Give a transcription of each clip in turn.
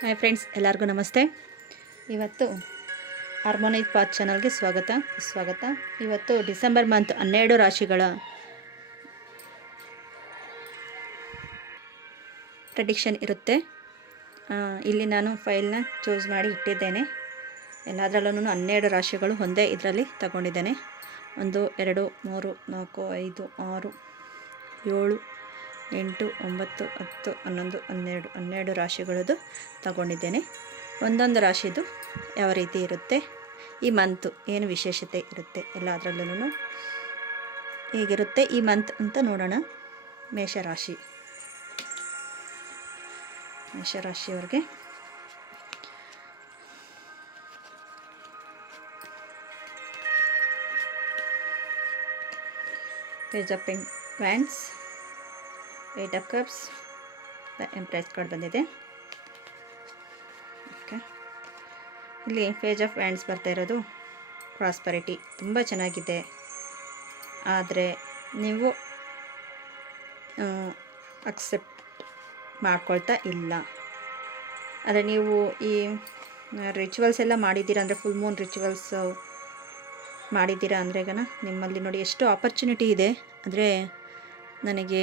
Hi friends, ಎಲ್ಲರಿಗೂ ನಮಸ್ತೆ. ಇವತ್ತು ಹಾರ್ಮೋನೈಸ್ ಪಾತ್ ಚಾನಲ್ಗೆ ಸ್ವಾಗತ. ಸ್ವಾಗತ. ಇವತ್ತು ಡಿಸೆಂಬರ್ ಮಂತ್ ಹನ್ನೆರಡು ರಾಶಿಗಳ ಪ್ರೆಡಿಕ್ಷನ್ ಇರುತ್ತೆ. ಇಲ್ಲಿ ನಾನು ಫೈಲ್ನ ಚೂಸ್ ಮಾಡಿ ಇಟ್ಟಿದ್ದೇನೆ. ಎಲ್ಲದರಲ್ಲೂ ಹನ್ನೆರಡು ರಾಶಿಗಳು ಒಂದೇ ಇದರಲ್ಲಿ ತಗೊಂಡಿದ್ದೇನೆ. ಒಂದು, ಎರಡು, ಮೂರು, ನಾಲ್ಕು, ಐದು, ಆರು, ಏಳು ಎಂಟು, ಒಂಬತ್ತು, ಹತ್ತು, ಹನ್ನೊಂದು, ಹನ್ನೆರಡು ಹನ್ನೆರಡು ರಾಶಿಗಳದ್ದು ತಗೊಂಡಿದ್ದೇನೆ. ಒಂದೊಂದು ರಾಶಿದು ಯಾವ ರೀತಿ ಇರುತ್ತೆ? ಈ ಮಂತು ಏನು ವಿಶೇಷತೆ ಇರುತ್ತೆ ಎಲ್ಲದರಲ್ಲೂ ಹೇಗಿರುತ್ತೆ ಈ ಮಂತ್ ಅಂತ ನೋಡೋಣ. ಮೇಷರಾಶಿ. ಮೇಷರಾಶಿಯವ್ರಿಗೆ. Page of pink wands eight of cups empress card ಬಂದಿದೆ. ಓಕೆ ಇಲ್ಲಿ ಪೇಜ್ ಆಫ್ ಹ್ಯಾಂಡ್ಸ್ ಬರ್ತಾ ಇರೋದು. ಪ್ರಾಸ್ಪರಿಟಿ ತುಂಬ ಚೆನ್ನಾಗಿದೆ. ಆದರೆ ನೀವು ಅಕ್ಸೆಪ್ಟ್ ಮಾಡ್ಕೊಳ್ತಾ ಇಲ್ಲ. ಆದರೆ ನೀವು ಈ ರಿಚುವಲ್ಸ್ ಎಲ್ಲ ಮಾಡಿದ್ದೀರಾ ಅಂದರೆ ಫುಲ್ ಮೂನ್ ರಿಚುವಲ್ಸು ಮಾಡಿದ್ದೀರಾ ಅಂದರೆ ಗನ ನಿಮ್ಮಲ್ಲಿ ನೋಡಿ ಎಷ್ಟು ಆಪರ್ಚುನಿಟಿ ಇದೆ. ಅಂದರೆ ನನಗೆ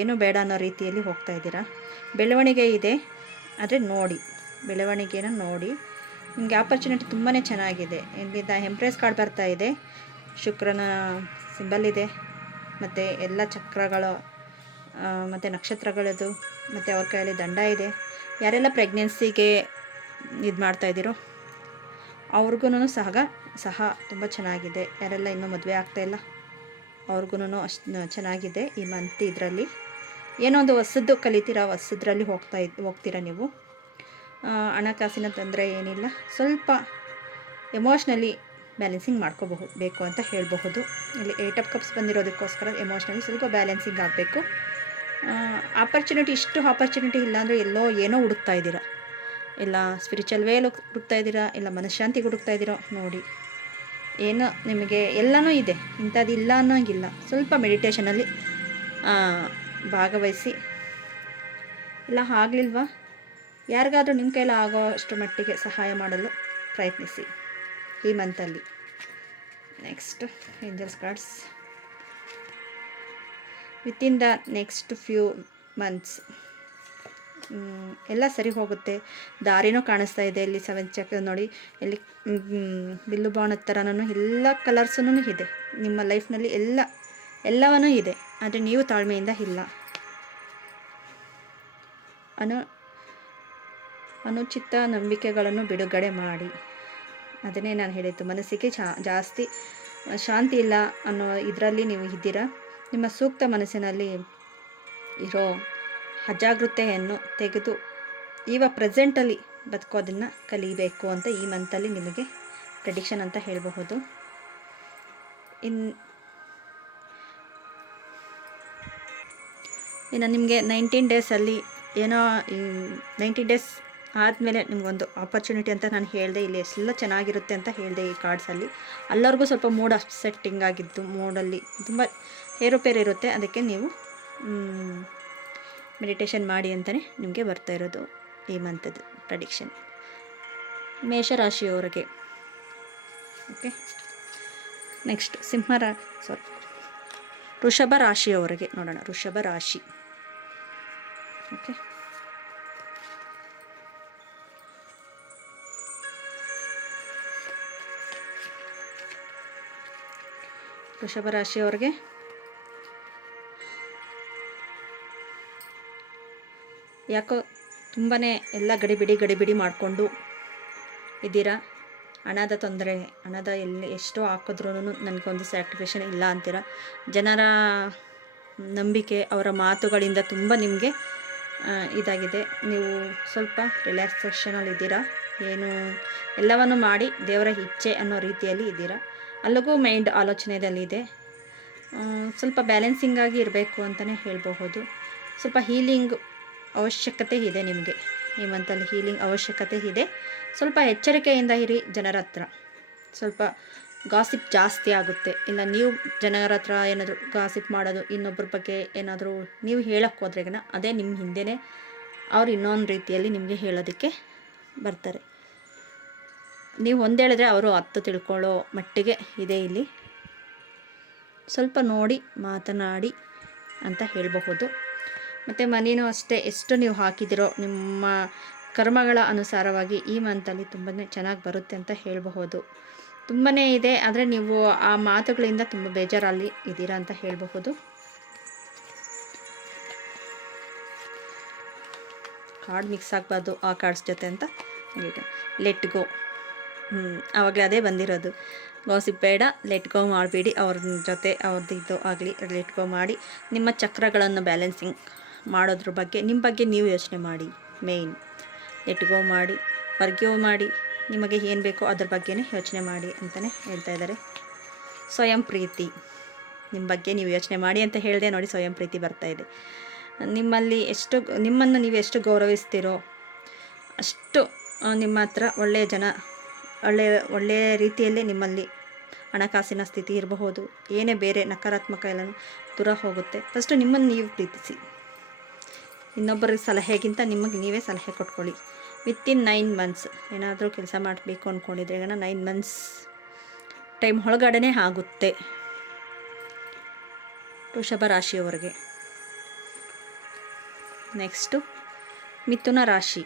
ಏನು ಬೇಡ ಅನ್ನೋ ರೀತಿಯಲ್ಲಿ ಹೋಗ್ತಾ ಇದ್ದೀರಾ? ಬೆಳವಣಿಗೆ ಇದೆ, ಆದರೆ ನೋಡಿ. ಬೆಳವಣಿಗೆನ ನೋಡಿ. ನಿಮಗೆ ಆಪರ್ಚುನಿಟಿ ತುಂಬಾ ಚೆನ್ನಾಗಿದೆ. ಇಲ್ಲಿಂದ ಎಂಪ್ರೆಸ್ ಕಾರ್ಡ್ ಬರ್ತಾ ಇದೆ. ಶುಕ್ರನ ಸಿಂಬಲ್ ಇದೆ. ಮತ್ತು ಎಲ್ಲ ಚಕ್ರಗಳು ಮತ್ತು ನಕ್ಷತ್ರಗಳದು ಮತ್ತು ಅವ್ರ ಕೈಯಲ್ಲಿ ದಂಡ ಇದೆ. ಯಾರೆಲ್ಲ ಪ್ರೆಗ್ನೆನ್ಸಿಗೆ ಇದು ಮಾಡ್ತಾ ಇದ್ದೀರೋ ಅವ್ರಿಗೂ ಸಹ ಸಹ ತುಂಬ ಚೆನ್ನಾಗಿದೆ. ಯಾರೆಲ್ಲ ಇನ್ನೂ ಮದುವೆ ಆಗ್ತಾಯಿಲ್ಲ ಅವ್ರಿಗೂ ಅಷ್ಟು ಚೆನ್ನಾಗಿದೆ ಈ ಮಂತ್ ಇದರಲ್ಲಿ. ಏನೋ ಒಂದು ಹೊಸದ್ದು ಕಲಿತೀರಾ, ಹೊಸದ್ರಲ್ಲಿ ಹೋಗ್ತಾ ಇದ್, ಹೋಗ್ತೀರಾ ನೀವು? ಹಣಕಾಸಿನ ತೊಂದರೆ ಏನಿಲ್ಲ. ಸ್ವಲ್ಪ ಎಮೋಷ್ನಲಿ ಬ್ಯಾಲೆನ್ಸಿಂಗ್ ಮಾಡ್ಕೋಬಹುದು ಅಂತ ಹೇಳಬಹುದು. ಇಲ್ಲಿ ಏಟ್ ಆಫ್ ಕಪ್ಸ್ ಬಂದಿರೋದಕ್ಕೋಸ್ಕರ ಎಮೋಷ್ನಲಿ ಸ್ವಲ್ಪ ಬ್ಯಾಲೆನ್ಸಿಂಗ್ ಆಗಬೇಕು. ಆಪರ್ಚುನಿಟಿ, ಇಷ್ಟು ಆಪರ್ಚುನಿಟಿ ಇಲ್ಲ ಅಂದರೆ ಎಲ್ಲೋ ಏನೋ ಹುಡುಕ್ತಾ ಇದ್ದೀರಾ. ಇಲ್ಲ ಸ್ಪಿರಿಚುವಲ್ ವೇಲ್ ಹುಡುಕ್ತಾ ಇದ್ದೀರಾ, ಇಲ್ಲ ಮನಃಶಾಂತಿಗೆ ಹುಡುಕ್ತಾ ಇದ್ದೀರೋ, ನೋಡಿ. ಏನೋ ನಿಮಗೆ ಎಲ್ಲನೂ ಇದೆ, ಇಂಥದ್ದು ಇಲ್ಲ ಅನ್ನೋಂಗಿಲ್ಲ. ಸ್ವಲ್ಪ ಮೆಡಿಟೇಷನಲ್ಲಿ ಭಾಗವಹಿಸಿ. ಇಲ್ಲ, ಆಗಲಿಲ್ವಾ? ಯಾರಿಗಾದರೂ ನಿಮ್ಮ ಕೈಲ ಆಗೋ ಅಷ್ಟು ಮಟ್ಟಿಗೆ ಸಹಾಯ ಮಾಡಲು ಪ್ರಯತ್ನಿಸಿ. ಈ ಮಂತಲ್ಲಿ next angels cards in the next few months ಎಲ್ಲ ಸರಿ ಹೋಗುತ್ತೆ. ದಾರಿನೂ ಕಾಣಿಸ್ತಾ ಇದೆ ಇಲ್ಲಿ ಸೆವೆನ್ ಚಕ್ರ ನೋಡಿ. ಇಲ್ಲಿ ಬಿಲ್ಲು ಬಾಣದ ಥರನೂ ಎಲ್ಲ ಕಲರ್ಸೂ ಇದೆ. ನಿಮ್ಮ ಲೈಫ್ನಲ್ಲಿ ಎಲ್ಲ, ಎಲ್ಲವನ್ನೂ ಇದೆ. ಆದರೆ ನೀವು ತಾಳ್ಮೆಯಿಂದ ಇಲ್ಲ. ಅನು, ಅನುಚಿತ ನಂಬಿಕೆಗಳನ್ನು ಬಿಡುಗಡೆ ಮಾಡಿ. ಅದನ್ನೇ ನಾನು ಹೇಳಿದ್ದು. ಮನಸ್ಸಿಗೆ ಜಾಸ್ತಿ ಶಾಂತಿ ಇಲ್ಲ ಅನ್ನೋ ಇದರಲ್ಲಿ ನೀವು ಇದ್ದೀರಾ? ನಿಮ್ಮ ಸೂಕ್ತ ಮನಸ್ಸಿನಲ್ಲಿ ಇರೋ ಅಜಾಗೃತೆಯನ್ನು ತೆಗೆದು ಇವ ಪ್ರೆಸೆಂಟಲ್ಲಿ ಬದುಕೋದನ್ನು ಕಲಿಬೇಕು ಅಂತ ಈ ಮಂತಲ್ಲಿ ನಿಮಗೆ ಪ್ರೆಡಿಕ್ಷನ್ ಅಂತ ಹೇಳಬಹುದು. ಇನ್ ಇನ್ನು ನಿಮಗೆ ನೈನ್ಟೀನ್ ಡೇಸಲ್ಲಿ ಏನೋ ನೈನ್ಟೀನ್ ಡೇಸ್ ಆದಮೇಲೆ ನಿಮಗೊಂದು ಆಪರ್ಚುನಿಟಿ ಅಂತ ನಾನು ಹೇಳಿದೆ, ಇಲ್ಲಿ ಎಲ್ಲ ಚೆನ್ನಾಗಿರುತ್ತೆ ಅಂತ ಹೇಳಿದೆ ಈ ಕಾರ್ಡ್ಸಲ್ಲಿ ಎಲ್ಲರಿಗೂ ಸ್ವಲ್ಪ ಮೂಡ್ ಅಪ್ಸೆಟ್ಟಿಂಗ್ ಆಗಿದ್ದು ಮೂಡಲ್ಲಿ ತುಂಬ ಏರುಪೇರು ಇರುತ್ತೆ, ಅದಕ್ಕೆ ನೀವು ಮೆಡಿಟೇಷನ್ ಮಾಡಿ ಅಂತಲೇ ನಿಮಗೆ ಬರ್ತಾ ಇರೋದು ಈ ಮಂತದ್ದು ಪ್ರಡಿಕ್ಷನ್ ಮೇಷರಾಶಿಯವರಿಗೆ. ಓಕೆ ನೆಕ್ಸ್ಟ್ ಸಿಂಹ ರಾ ಸಾರಿ ವೃಷಭ ರಾಶಿಯವರಿಗೆ. ನೋಡೋಣ, ವೃಷಭ ರಾಶಿ. ಓಕೆ ವೃಷಭ ರಾಶಿಯವರಿಗೆ ಯಾಕೋ ತುಂಬಾ ಎಲ್ಲ ಗಡಿಬಿಡಿ ಗಡಿಬಿಡಿ ಮಾಡಿಕೊಂಡು ಇದ್ದೀರಾ? ಹಣದ ತೊಂದರೆ, ಹಣದ ಎಲ್ಲಿ ಎಷ್ಟೋ ಹಾಕಿದ್ರೂ ನನಗೊಂದು ಸ್ಯಾಟಿಸ್ಫ್ಯಾಕ್ಷನ್ ಇಲ್ಲ ಅಂತೀರ? ಜನರ ನಂಬಿಕೆ, ಅವರ ಮಾತುಗಳಿಂದ ತುಂಬ ನಿಮಗೆ ಇದಾಗಿದೆ. ನೀವು ಸ್ವಲ್ಪ ರಿಲ್ಯಾಕ್ಸೇಷನಲ್ಲಿ ಇದ್ದೀರಾ? ಏನು, ಎಲ್ಲವನ್ನು ಮಾಡಿ ದೇವರ ಇಚ್ಛೆ ಅನ್ನೋ ರೀತಿಯಲ್ಲಿ ಇದ್ದೀರಾ? ಅಲ್ಲಿಗೂ ಮೈಂಡ್ ಆಲೋಚನೆಯಲ್ಲಿದೆ ಸ್ವಲ್ಪ ಬ್ಯಾಲೆನ್ಸಿಂಗ್ ಆಗಿ ಇರಬೇಕು ಅಂತಲೇ ಹೇಳಬಹುದು. ಸ್ವಲ್ಪ ಹೀಲಿಂಗ್ ಅವಶ್ಯಕತೆ ಇದೆ ನಿಮಗೆ. ಈ ಮಂತಲ್ಲಿ ಹೀಲಿಂಗ್ ಅವಶ್ಯಕತೆ ಇದೆ. ಸ್ವಲ್ಪ ಎಚ್ಚರಿಕೆಯಿಂದ ಇರಿ ಜನರ ಹತ್ರ. ಸ್ವಲ್ಪ ಗಾಸಿಪ್ ಜಾಸ್ತಿ ಆಗುತ್ತೆ. ಇಲ್ಲ, ನೀವು ಜನರ ಹತ್ರ ಏನಾದರೂ ಗಾಸಿಪ್ ಮಾಡೋದು ಇನ್ನೊಬ್ಬರ ಬಗ್ಗೆ ಏನಾದರೂ ನೀವು ಹೇಳಕ್ಕೆ ಹೋದ್ರೆಗನ ಅದೇ ನಿಮ್ಮ ಹಿಂದೆನೇ ಅವ್ರು ಇನ್ನೊಂದು ರೀತಿಯಲ್ಲಿ ನಿಮಗೆ ಹೇಳೋದಕ್ಕೆ ಬರ್ತಾರೆ. ನೀವು ಒಂದೇಳಿದ್ರೆ ಅವರು ಹತ್ತು ತಿಳ್ಕೊಳ್ಳೋ ಮಟ್ಟಿಗೆ ಇದೆ ಇಲ್ಲಿ. ಸ್ವಲ್ಪ ನೋಡಿ, ಮಾತನಾಡಿ ಅಂತ ಹೇಳಬಹುದು. ಮತ್ತು ಮನೆಯೂ ಅಷ್ಟೇ ಎಷ್ಟು ನೀವು ಹಾಕಿದಿರೋ ನಿಮ್ಮ ಕರ್ಮಗಳ ಅನುಸಾರವಾಗಿ ಈ ಮಂತಲ್ಲಿ ತುಂಬಾ ಚೆನ್ನಾಗಿ ಬರುತ್ತೆ ಅಂತ ಹೇಳಬಹುದು. ತುಂಬಾ ಇದೆ, ಆದರೆ ನೀವು ಆ ಮಾತುಗಳಿಂದ ತುಂಬ ಬೇಜಾರಲ್ಲಿ ಇದ್ದೀರಾ ಅಂತ ಹೇಳಬಹುದು. ಕಾರ್ಡ್ ಮಿಕ್ಸ್ ಆಗಬಾರ್ದು ಆ ಕಾರ್ಡ್ಸ್ ಜೊತೆ ಅಂತ. ಲೆಟ್ ಗೋ ಹ್ಞೂ ಆವಾಗಲೇ ಅದೇ ಬಂದಿರೋದು. ಗಾಸಿಪ್ ಬೇಡ ಲೆಟ್ ಗೋ ಮಾಡಬೇಡಿ. ಅವ್ರ ಜೊತೆ ಅವ್ರದ್ದು ಆಗಲಿ ಲೆಟ್ ಗೋ ಮಾಡಿ ನಿಮ್ಮ ಚಕ್ರಗಳನ್ನು ಬ್ಯಾಲೆನ್ಸಿಂಗ್ ಮಾಡೋದ್ರ ಬಗ್ಗೆ ನಿಮ್ಮ ಬಗ್ಗೆ ನೀವು ಯೋಚನೆ ಮಾಡಿ ಮೇಯ್ನ್ ಎಟ್ಗೋ ಮಾಡಿ ವರ್ಗ್ಯೋ ಮಾಡಿ, ನಿಮಗೆ ಏನು ಬೇಕೋ ಅದ್ರ ಬಗ್ಗೆನೇ ಯೋಚನೆ ಮಾಡಿ ಅಂತಲೇ ಹೇಳ್ತಾ ಇದ್ದಾರೆ. ಸ್ವಯಂ ಪ್ರೀತಿ. ನಿಮ್ಮ ಬಗ್ಗೆ ನೀವು ಯೋಚನೆ ಮಾಡಿ ಅಂತ ಹೇಳಿದೆ ನೋಡಿ ಸ್ವಯಂ ಪ್ರೀತಿ ಬರ್ತಾ ಇದೆ. ನಿಮ್ಮಲ್ಲಿ ಎಷ್ಟು, ನಿಮ್ಮನ್ನು ನೀವು ಎಷ್ಟು ಗೌರವಿಸ್ತೀರೋ ಅಷ್ಟು ನಿಮ್ಮ ಹತ್ರ ಒಳ್ಳೆಯ ಜನ ಒಳ್ಳೆಯ ಒಳ್ಳೆಯ ರೀತಿಯಲ್ಲಿ ನಿಮ್ಮಲ್ಲಿ ಹಣಕಾಸಿನ ಸ್ಥಿತಿ ಇರಬಹುದು. ಏನೇ ಬೇರೆ ನಕಾರಾತ್ಮಕ ಎಲ್ಲ ದೂರ ಹೋಗುತ್ತೆ. ಫಸ್ಟು ನಿಮ್ಮನ್ನು ನೀವು ಪ್ರೀತಿಸಿ. ಇನ್ನೊಬ್ಬರಿಗೆ ಸಲಹೆಗಿಂತ ನಿಮಗೆ ನೀವೇ ಸಲಹೆ ಕೊಟ್ಕೊಳ್ಳಿ. ವಿತ್ತಿನ್ ನೈನ್ ಮಂತ್ಸ್ ಏನಾದರೂ ಕೆಲಸ ಮಾಡಬೇಕು ಅಂದ್ಕೊಂಡಿದ್ರೆ ಏನೋ ನೈನ್ ಮಂತ್ಸ್ ಟೈಮ್ ಒಳಗಡೆನೇ ಆಗುತ್ತೆ ವೃಷಭ ರಾಶಿಯವರಿಗೆ. ನೆಕ್ಸ್ಟು ಮಿಥುನ ರಾಶಿ.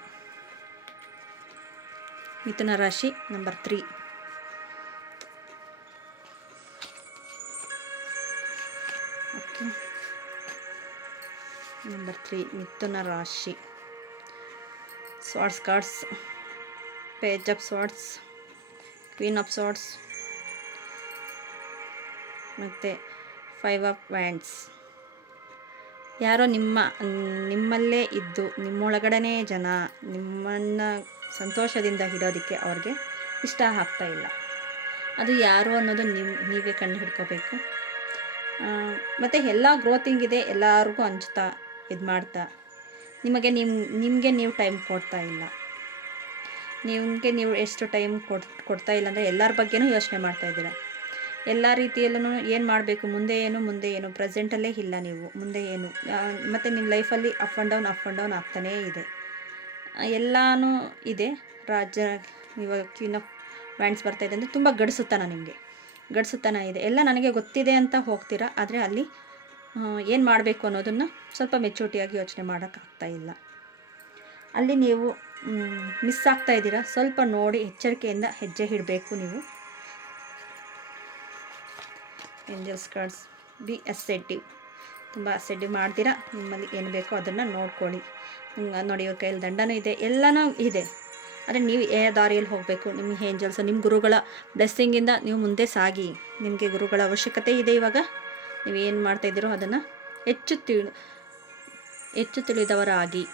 ಮಿಥುನ ರಾಶಿ ನಂಬರ್ ತ್ರೀ ತ್ರೀ ಮಿಥುನ ರಾಶಿ. Swords cards page of swords queen of swords ಮತ್ತು ಫೈವ್ ಆಫ್ ವ್ಯಾಂಡ್ಸ್ ಯಾರೋ ನಿಮ್ಮ, ನಿಮ್ಮಲ್ಲೇ ಇದ್ದು ನಿಮ್ಮೊಳಗಡೆ ಜನ, ನಿಮ್ಮನ್ನು ಸಂತೋಷದಿಂದ ಇಡೋದಕ್ಕೆ ಅವ್ರಿಗೆ ಇಷ್ಟ ಆಗ್ತಾ ಇಲ್ಲ. ಅದು ಯಾರು ಅನ್ನೋದು ನಿಮ್ಮ ನೀವೇ ಕಂಡು ಹಿಡ್ಕೋಬೇಕು. ಮತ್ತು ಎಲ್ಲ ಗ್ರೋತಿಂಗ್ ಇದೆ, ಎಲ್ಲರಿಗೂ ಹಂಚ್ತಾ ಇದು ಮಾಡ್ತಾ. ನಿಮಗೆ ನಿಮ್ಮ ನಿಮಗೆ ನೀವು ಟೈಮ್ ಕೊಡ್ತಾ ಇಲ್ಲ. ನಿಮಗೆ ನೀವು ಎಷ್ಟು ಟೈಮ್ ಕೊಡ್, ಕೊಡ್ತಾ ಇಲ್ಲ ಅಂದರೆ ಎಲ್ಲರ ಬಗ್ಗೆನೂ ಯೋಚನೆ ಮಾಡ್ತಾ ಇದ್ದೀರಾ. ಎಲ್ಲ ರೀತಿಯಲ್ಲೂ ಏನು ಮಾಡಬೇಕು? ಮುಂದೆ ಏನು ಮುಂದೆ ಏನು? ಪ್ರೆಸೆಂಟಲ್ಲೇ ಇಲ್ಲ ನೀವು. ಮುಂದೆ ಏನು? ಮತ್ತು ನಿಮ್ಮ ಲೈಫಲ್ಲಿ up and down up and down ಆಗ್ತಾನೇ ಇದೆ. ಎಲ್ಲಾನು ಇದೆ. ರಾಜ, ಇವಾಗ ಕ್ವೀನ್ ಆಫ್ ವ್ಯಾಂಡ್ಸ್ ಬರ್ತಾ ಇದೆ ಅಂದರೆ ತುಂಬ ಗಡಿಸುತ್ತಾನ ನಿಮಗೆ. ಗಡಿಸುತ್ತಾನ ಇದೆ. ಎಲ್ಲ ನನಗೆ ಗೊತ್ತಿದೆ ಅಂತ ಹೋಗ್ತೀರಾ, ಆದರೆ ಅಲ್ಲಿ ಏನು ಮಾಡಬೇಕು ಅನ್ನೋದನ್ನು ಸ್ವಲ್ಪ ಮೆಚೂರಿಟಿಯಾಗಿ ಯೋಚನೆ ಮಾಡೋಕ್ಕಾಗ್ತಾ ಇಲ್ಲ. ಅಲ್ಲಿ ನೀವು ಮಿಸ್ ಆಗ್ತಾ ಇದ್ದೀರಾ, ಸ್ವಲ್ಪ ನೋಡಿ ಎಚ್ಚರಿಕೆಯಿಂದ ಹೆಜ್ಜೆ ಇಡಬೇಕು ನೀವು. ಏಂಜಲ್ಸ್ ಕಾರ್ಡ್ಸ್ ಬಿ ಅಸೆಟ್ಟಿವ್ ತುಂಬ ಅಸೆಟ್ಟಿವ್ ಮಾಡ್ತೀರಾ, ನಿಮ್ಮಲ್ಲಿ ಏನು ಬೇಕೋ ಅದನ್ನು ನೋಡ್ಕೊಳ್ಳಿ. ನೋಡಿ, ಇವ್ರ ಕೈಯಲ್ಲಿ ದಂಡನೂ ಇದೆ, ಎಲ್ಲನೂ ಇದೆ. ಆದರೆ ನೀವು ಯಾವ ದಾರಿಯಲ್ಲಿ ಹೋಗಬೇಕು, ನಿಮ್ಮ ಏಂಜಲ್ಸ್ ನಿಮ್ಮ ಗುರುಗಳ ಬ್ಲೆಸ್ಸಿಂಗಿಂದ ನೀವು ಮುಂದೆ ಸಾಗಿ. ನಿಮಗೆ ಗುರುಗಳ ಅವಶ್ಯಕತೆ ಇದೆ ಇವಾಗ. ನೀವು ಏನು ಮಾಡ್ತಾಯಿದ್ದೀರೋ ಅದನ್ನು ಹೆಚ್ಚು ತಿಳಿ, ಹೆಚ್ಚು ತಿಳಿದವರಾಗಿ.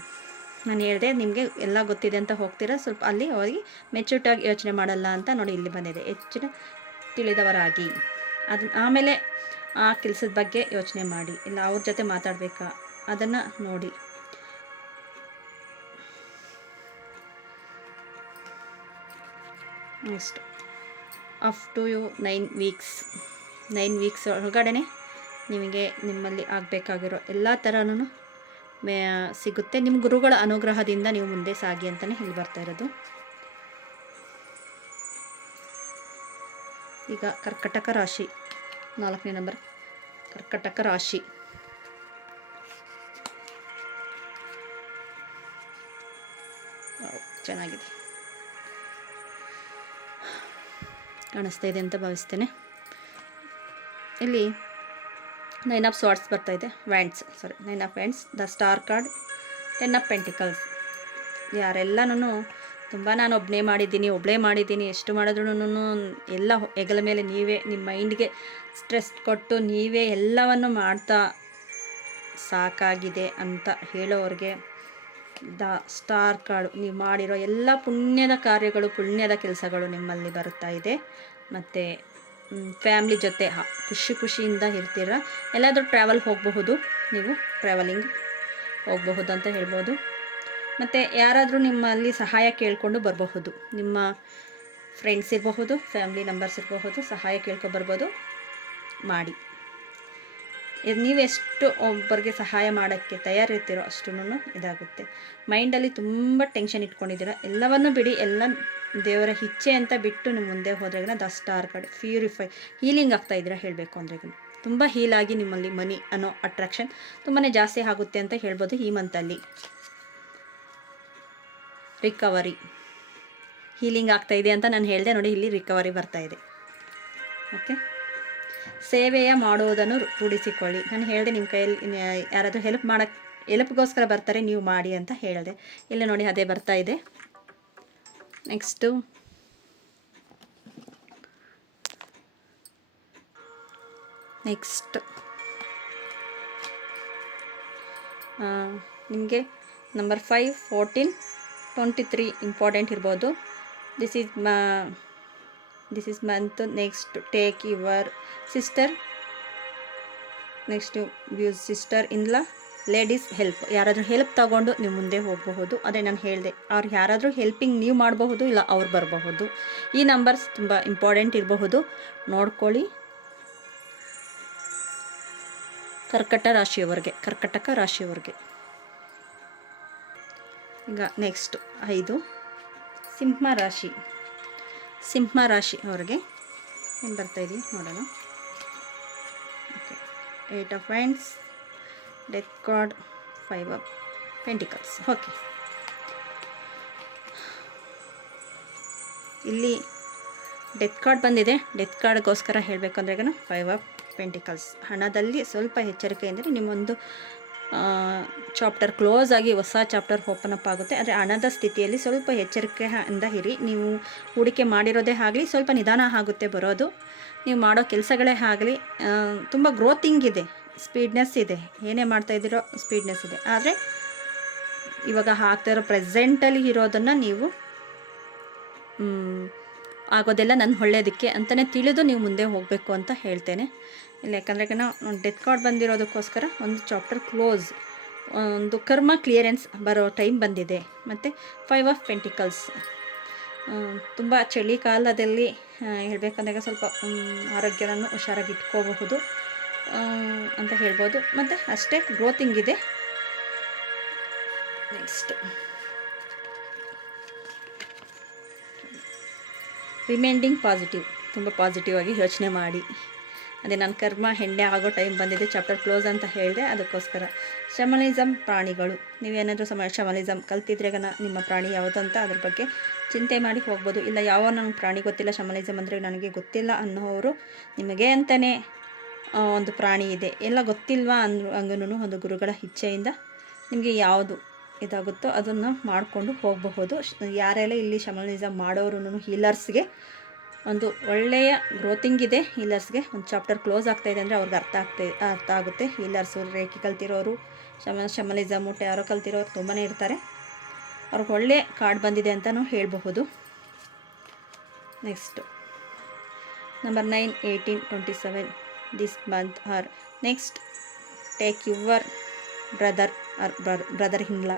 ನಾನು ಹೇಳಿದೆ, ನಿಮಗೆ ಎಲ್ಲ ಗೊತ್ತಿದೆ ಅಂತ ಹೋಗ್ತೀರಾ, ಸ್ವಲ್ಪ ಅಲ್ಲಿ ಅವರಿಗೆ ಮೆಚೂರ್ಟಾಗಿ ಯೋಚನೆ ಮಾಡಲ್ಲ ಅಂತ ನೋಡಿ ಇಲ್ಲಿ ಬಂದಿದೆ. ಹೆಚ್ಚಿನ ತಿಳಿದವರಾಗಿ. ಅದನ್ನ ಆಮೇಲೆ ಆ ಕೆಲಸದ ಬಗ್ಗೆ ಯೋಚನೆ ಮಾಡಿ. ಇಲ್ಲ, ಅವ್ರ ಜೊತೆ ಮಾತಾಡಬೇಕಾ? ಅದನ್ನು ನೋಡಿ. Next up to you nine weeks nine weeks ಒಳಗಡೆ ನಿಮಗೆ ನಿಮ್ಮಲ್ಲಿ ಆಗಬೇಕಾಗಿರೋ ಎಲ್ಲ ಥರನೂ ಸಿಗುತ್ತೆ. ನಿಮ್ಮ ಗುರುಗಳ ಅನುಗ್ರಹದಿಂದ ನೀವು ಮುಂದೆ ಸಾಗಿ ಅಂತಲೇ ಹೇಳಿ ಬರ್ತಾ ಇರೋದು. ಈಗ ಕರ್ಕಟಕ ರಾಶಿ, ನಾಲ್ಕನೇ ನಂಬರ್ ಕರ್ಕಟಕ ರಾಶಿ. ಚೆನ್ನಾಗಿದೆ. ಕಾಣಿಸ್ತಾ ಇದೆ ಅಂತ ಭಾವಿಸ್ತೇನೆ. ಇಲ್ಲಿ ನೈನ್ ಆಫ್ ಸ್ವಾರ್ಟ್ಸ್ ಬರ್ತಾ ಇದೆ. Wands sorry nine of wands the star card ten of pentacles ಯಾರೆಲ್ಲನೂ ತುಂಬ ನಾನು ಒಬ್ಬನೇ ಮಾಡಿದ್ದೀನಿ ಒಬ್ಬಳೇ ಮಾಡಿದ್ದೀನಿ, ಎಷ್ಟು ಮಾಡಿದ್ರೂ ಎಲ್ಲ ಹೆಗಲ ಮೇಲೆ ನೀವೇ ನಿಮ್ಮ ಮೈಂಡ್ಗೆ ಸ್ಟ್ರೆಸ್ ಕೊಟ್ಟು ನೀವೇ ಎಲ್ಲವನ್ನು ಮಾಡ್ತಾ ಸಾಕಾಗಿದೆ ಅಂತ ಹೇಳೋರಿಗೆ ದ ಸ್ಟಾರ್ ಕಾರ್ಡು ನೀವು ಮಾಡಿರೋ ಎಲ್ಲ ಪುಣ್ಯದ ಕಾರ್ಯಗಳು, ಪುಣ್ಯದ ಕೆಲಸಗಳು ನಿಮ್ಮಲ್ಲಿ ಬರುತ್ತಾ ಇದೆ. ಮತ್ತು ಫ್ಯಾಮ್ಲಿ ಜೊತೆ ಖುಷಿ ಖುಷಿಯಿಂದ ಇರ್ತೀರ. ಎಲ್ಲಾದರೂ ಟ್ರಾವೆಲ್ ಹೋಗಬಹುದು, ನೀವು ಟ್ರಾವೆಲಿಂಗ್ ಹೋಗಬಹುದು ಅಂತ ಹೇಳ್ಬೋದು. ಮತ್ತು ಯಾರಾದರೂ ನಿಮ್ಮಲ್ಲಿ ಸಹಾಯ ಕೇಳಿಕೊಂಡು ಬರಬಹುದು. ನಿಮ್ಮ ಫ್ರೆಂಡ್ಸ್ ಇರಬಹುದು ಫ್ಯಾಮ್ಲಿ ಮೆಂಬರ್ಸ್ ಇರಬಹುದು, ಸಹಾಯ ಕೇಳ್ಕೊಬರ್ಬೋದು ಮಾಡಿ. ನೀವೆಷ್ಟು ಒಬ್ಬರಿಗೆ ಸಹಾಯ ಮಾಡೋಕ್ಕೆ ತಯಾರಿರ್ತೀರೋ ಅಷ್ಟು ಇದಾಗುತ್ತೆ. ಮೈಂಡಲ್ಲಿ ತುಂಬ ಟೆನ್ಷನ್ ಇಟ್ಕೊಂಡಿದ್ದೀರ. ಎಲ್ಲವನ್ನು ಬಿಡಿ, ಎಲ್ಲ ದೇವರ ಇಚ್ಛೆ ಅಂತ ಬಿಟ್ಟು ನಿಮ್ಮ ಮುಂದೆ ಹೋದ್ರೆ ದ ಸ್ಟಾರ್ ಕಡೆ ಪ್ಯೂರಿಫೈ, ಹೀಲಿಂಗ್ ಆಗ್ತಾ ಇದ್ದೀರಾ ಹೇಳಬೇಕು ಅಂದರೆ ತುಂಬ ಹೀಲಾಗಿ ನಿಮ್ಮಲ್ಲಿ ಮನಿ ಅನ್ನೋ ಅಟ್ರಾಕ್ಷನ್ ತುಂಬಾ ಜಾಸ್ತಿ ಆಗುತ್ತೆ ಅಂತ ಹೇಳ್ಬೋದು ಈ ಮಂತಲ್ಲಿ. ರಿಕವರಿ. ಹೀಲಿಂಗ್ ಆಗ್ತಾ ಇದೆ ಅಂತ ನಾನು ಹೇಳಿದೆ ನೋಡಿ, ಇಲ್ಲಿ ರಿಕವರಿ ಬರ್ತಾ ಇದೆ. ಓಕೆ? ಸೇವೆಯ ಮಾಡುವುದನ್ನು ರೂಢಿಸಿಕೊಳ್ಳಿ. ನಾನು ಹೇಳಿದೆ ನಿಮ್ಮ ಕೈಯಲ್ಲಿ ಯಾರಾದರೂ ಹೆಲ್ಪ್ ಮಾಡೋಕ್ಕೆ ಹೆಲ್ಪ್ಗೋಸ್ಕರ ಬರ್ತಾರೆ, ನೀವು ಮಾಡಿ ಅಂತ ಹೇಳಿದೆ. ಇಲ್ಲ ನೋಡಿ ಅದೇ ಬರ್ತಾ ಇದೆ. ನೆಕ್ಸ್ಟು ನೆಕ್ಸ್ಟ್ ನಿಮಗೆ number five fourteen twenty three important ಇರ್ಬೋದು this is this is month next take your sister next use sister in law ladies help ಯಾರಾದರೂ ಹೆಲ್ಪ್ ತಗೊಂಡು ನೀವು ಮುಂದೆ ಹೋಗಬಹುದು. ಅದೇ ನಾನು ಹೇಳಿದೆ, ಅವ್ರು ಯಾರಾದರೂ ಹೆಲ್ಪಿಂಗ್ ನೀವು ಮಾಡಬಹುದು, ಇಲ್ಲ ಅವ್ರು ಬರಬಹುದು. ಈ ನಂಬರ್ಸ್ ತುಂಬ ಇಂಪಾರ್ಟೆಂಟ್ ಇರಬಹುದು. ನೋಡ್ಕೊಳ್ಳಿ. ಕರ್ಕಟ ರಾಶಿಯವರಿಗೆ, ಕರ್ಕಟಕ ರಾಶಿಯವರಿಗೆ. ಈಗ ನೆಕ್ಸ್ಟ್ ಐದು. ಸಿಂಹ ರಾಶಿ. ಸಿಂಹ ರಾಶಿ ಅವ್ರಿಗೆ ಏನು ಬರ್ತಾಯಿದ್ದೀವಿ ನೋಡೋಣ. Okay eight of friends death card five of pentacles okay ಇಲ್ಲಿ ಡೆತ್ ಕಾರ್ಡ್ ಬಂದಿದೆ. ಡೆತ್ ಕಾರ್ಡ್ಗೋಸ್ಕರ ಹೇಳಬೇಕಂದ್ರೆ ಫೈವ್ ಆಫ್ ಪೆಂಟಿಕಲ್ಸ್ ಹಣದಲ್ಲಿ ಸ್ವಲ್ಪ ಎಚ್ಚರಿಕೆ ಅಂದರೆ ನಿಮ್ಮೊಂದು ಚಾಪ್ಟರ್ ಕ್ಲೋಸ್ ಆಗಿ ಹೊಸ ಚಾಪ್ಟರ್ ಓಪನ್ ಅಪ್ ಆಗುತ್ತೆ. ಆದರೆ ಹಣದ ಸ್ಥಿತಿಯಲ್ಲಿ ಸ್ವಲ್ಪ ಎಚ್ಚರಿಕೆಯಿಂದ ಇರಿ. ನೀವು ಹೂಡಿಕೆ ಮಾಡಿರೋದೇ ಆಗಲಿ, ಸ್ವಲ್ಪ ನಿಧಾನ ಆಗುತ್ತೆ ಬರೋದು. ನೀವು ಮಾಡೋ ಕೆಲಸಗಳೇ ಆಗಲಿ ತುಂಬ ಗ್ರೋತಿಂಗ್ ಇದೆ ಸ್ಪೀಡ್ನೆಸ್ ಇದೆ. ಏನೇ ಮಾಡ್ತಾ ಇದ್ದೀರೋ ಸ್ಪೀಡ್ನೆಸ್ ಇದೆ. ಆದರೆ ಇವಾಗ ಹಾಕ್ತಾ ಇರೋ ಪ್ರೆಸೆಂಟಲ್ಲಿ ಇರೋದನ್ನು ನೀವು ಆಗೋದೆಲ್ಲ ನನ್ನ ಒಳ್ಳೆಯದಕ್ಕೆ ಅಂತಲೇ ತಿಳಿದು ನೀವು ಮುಂದೆ ಹೋಗಬೇಕು ಅಂತ ಹೇಳ್ತೇನೆ. ಇಲ್ಲ, ಯಾಕಂದರೆ ನಾವು ಡೆತ್ ಕಾರ್ಡ್ ಬಂದಿರೋದಕ್ಕೋಸ್ಕರ ಒಂದು ಚಾಪ್ಟರ್ ಕ್ಲೋಸ್ ಒಂದು ಕರ್ಮ ಕ್ಲಿಯರೆನ್ಸ್ ಬರೋ ಟೈಮ್ ಬಂದಿದೆ. ಮತ್ತು ಫೈವ್ ಆಫ್ ಪೆಂಟಿಕಲ್ಸ್ ತುಂಬ ಚಳಿಗಾಲದಲ್ಲಿ ಹೇಳಬೇಕಂದಾಗ ಸ್ವಲ್ಪ ಆರೋಗ್ಯವನ್ನು ಹುಷಾರಾಗಿ ಇಟ್ಕೋಬಹುದು ಅಂತ ಹೇಳ್ಬೋದು. ಮತ್ತು ಅಷ್ಟೇ ಗ್ರೋತಿಂಗ್ ಇದೆ. ನೆಕ್ಸ್ಟ್ ರಿಮೈಂಡಿಂಗ್ ಪಾಸಿಟಿವ್ ತುಂಬ ಪಾಸಿಟಿವ್ ಆಗಿ ಯೋಚನೆ ಮಾಡಿ. ಅದೇ ನನ್ನ ಕರ್ಮ ಹೆಂಡೆ ಆಗೋ ಟೈಮ್ ಬಂದಿದೆ ಚಾಪ್ಟರ್ ಕ್ಲೋಸ್ ಅಂತ ಹೇಳಿದೆ, ಅದಕ್ಕೋಸ್ಕರ. ಶಮಲಿಸಮ್ ಪ್ರಾಣಿಗಳು. ನೀವೇನಾದರೂ ಸಮ ಶಮಲಿಸಮ್ ಕಲ್ತಿದ್ರೆಗನ ನಿಮ್ಮ ಪ್ರಾಣಿ ಯಾವುದು ಅಂತ ಅದ್ರ ಬಗ್ಗೆ ಚಿಂತೆ ಮಾಡಿ ಹೋಗ್ಬೋದು. ಇಲ್ಲ, ಯಾವ ನನಗೆ ಪ್ರಾಣಿ ಗೊತ್ತಿಲ್ಲ ಶಮಲಿಸಮ್ ಅಂದರೆ ನನಗೆ ಗೊತ್ತಿಲ್ಲ ಅನ್ನೋರು ನಿಮಗೆ ಅಂತಲೇ ಒಂದು ಪ್ರಾಣಿ ಇದೆ. ಎಲ್ಲ ಗೊತ್ತಿಲ್ವಾ ಅನ್ ಹಂಗನೂ ಒಂದು ಗುರುಗಳ ಇಚ್ಛೆಯಿಂದ ನಿಮಗೆ ಯಾವುದು ಇದಾಗುತ್ತೋ ಅದನ್ನು ಮಾಡಿಕೊಂಡು ಹೋಗಬಹುದು. ಯಾರೆಲ್ಲ ಇಲ್ಲಿ ಶಮಲಿಸಮ್ ಮಾಡೋರು ಹೀಲರ್ಸ್ಗೆ ಒಂದು ಒಳ್ಳೆಯ ಗ್ರೋತಿಂಗ್ ಇದೆ. ಹೀಲರ್ಸ್ಗೆ ಒಂದು ಚಾಪ್ಟರ್ ಕ್ಲೋಸ್ ಆಗ್ತಾ ಇದೆ ಅಂದರೆ ಅವ್ರಿಗೆ ಅರ್ಥ ಆಗ್ತಾ, ಅರ್ಥ ಆಗುತ್ತೆ. ಹೀಲರ್ಸು ರೇಖೆ ಕಲ್ತಿರೋರು, ಶಮ ಶಮಲಿಸಮ್ ಯಾರೋ ಕಲ್ತಿರೋರು ತುಂಬಾ ಇರ್ತಾರೆ. ಅವ್ರಿಗೆ ಒಳ್ಳೆಯ ಕಾರ್ಡ್ ಬಂದಿದೆ ಅಂತಲೂ ಹೇಳಬಹುದು. Next number nine eighteen twenty seven this month or next take your brother or brother in law